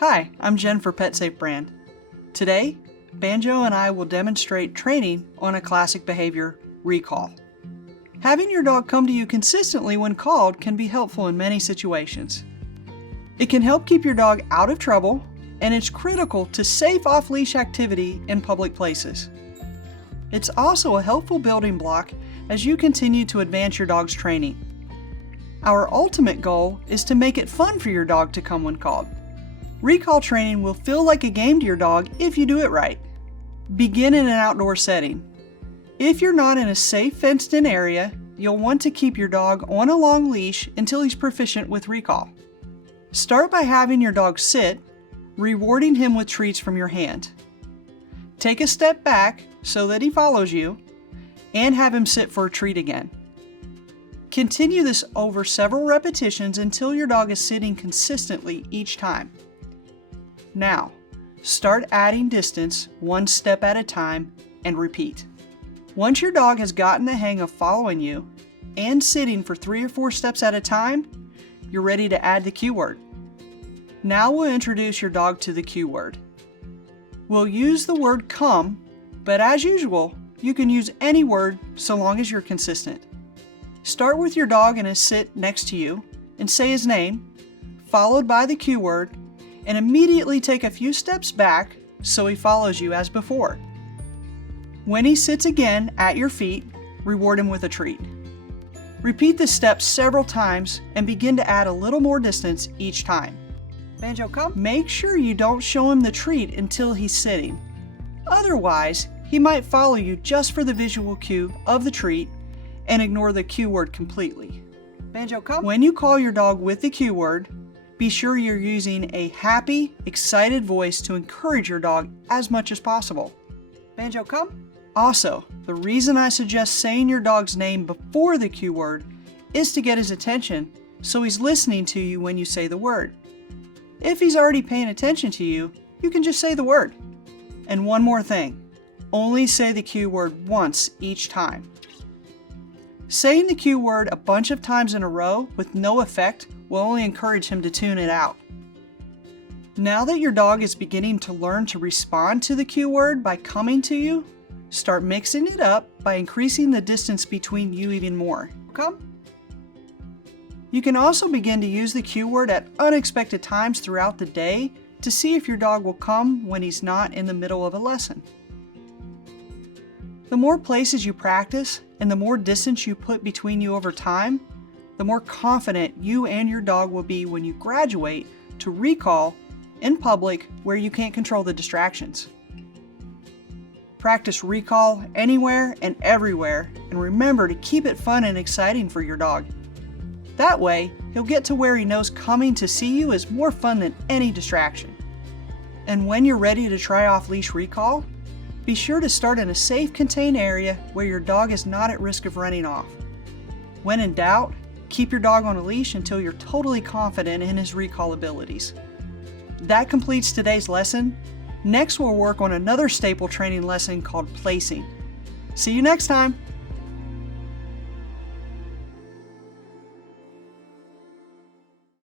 Hi, I'm Jen for PetSafe brand. Today, Banjo and I will demonstrate training on a classic behavior, recall. Having your dog come to you consistently when called can be helpful in many situations. It can help keep your dog out of trouble, and it's critical to safe off-leash activity in public places. It's also a helpful building block as you continue to advance your dog's training. Our ultimate goal is to make it fun for your dog to come when called. Recall training will feel like a game to your dog if you do it right. Begin in an outdoor setting. If you're not in a safe fenced-in area, you'll want to keep your dog on a long leash until he's proficient with recall. Start by having your dog sit, rewarding him with treats from your hand. Take a step back so that he follows you, and have him sit for a treat again. Continue this over several repetitions until your dog is sitting consistently each time. Now, start adding distance one step at a time and repeat. Once your dog has gotten the hang of following you and sitting for 3 or 4 steps at a time, you're ready to add the cue word. Now we'll introduce your dog to the cue word. We'll use the word come, but as usual, you can use any word so long as you're consistent. Start with your dog in a sit next to you and say his name, followed by the cue word, and immediately take a few steps back so he follows you as before. When he sits again at your feet, reward him with a treat. Repeat this step several times and begin to add a little more distance each time. Banjo, come. Make sure you don't show him the treat until he's sitting. Otherwise, he might follow you just for the visual cue of the treat and ignore the cue word completely. Banjo, come. When you call your dog with the cue word, be sure you're using a happy, excited voice to encourage your dog as much as possible. Banjo, come. Also, the reason I suggest saying your dog's name before the cue word is to get his attention so he's listening to you when you say the word. If he's already paying attention to you, you can just say the word. And one more thing, only say the cue word once each time. Saying the cue word a bunch of times in a row with no effect will only encourage him to tune it out. Now that your dog is beginning to learn to respond to the cue word by coming to you, start mixing it up by increasing the distance between you even more. Come. You can also begin to use the cue word at unexpected times throughout the day to see if your dog will come when he's not in the middle of a lesson. The more places you practice and the more distance you put between you over time, the more confident you and your dog will be when you graduate to recall in public where you can't control the distractions. Practice recall anywhere and everywhere, and remember to keep it fun and exciting for your dog. That way, he'll get to where he knows coming to see you is more fun than any distraction. And when you're ready to try off-leash recall, be sure to start in a safe, contained area where your dog is not at risk of running off. When in doubt, keep your dog on a leash until you're totally confident in his recall abilities. That completes today's lesson. Next, we'll work on another staple training lesson called placing. See you next time!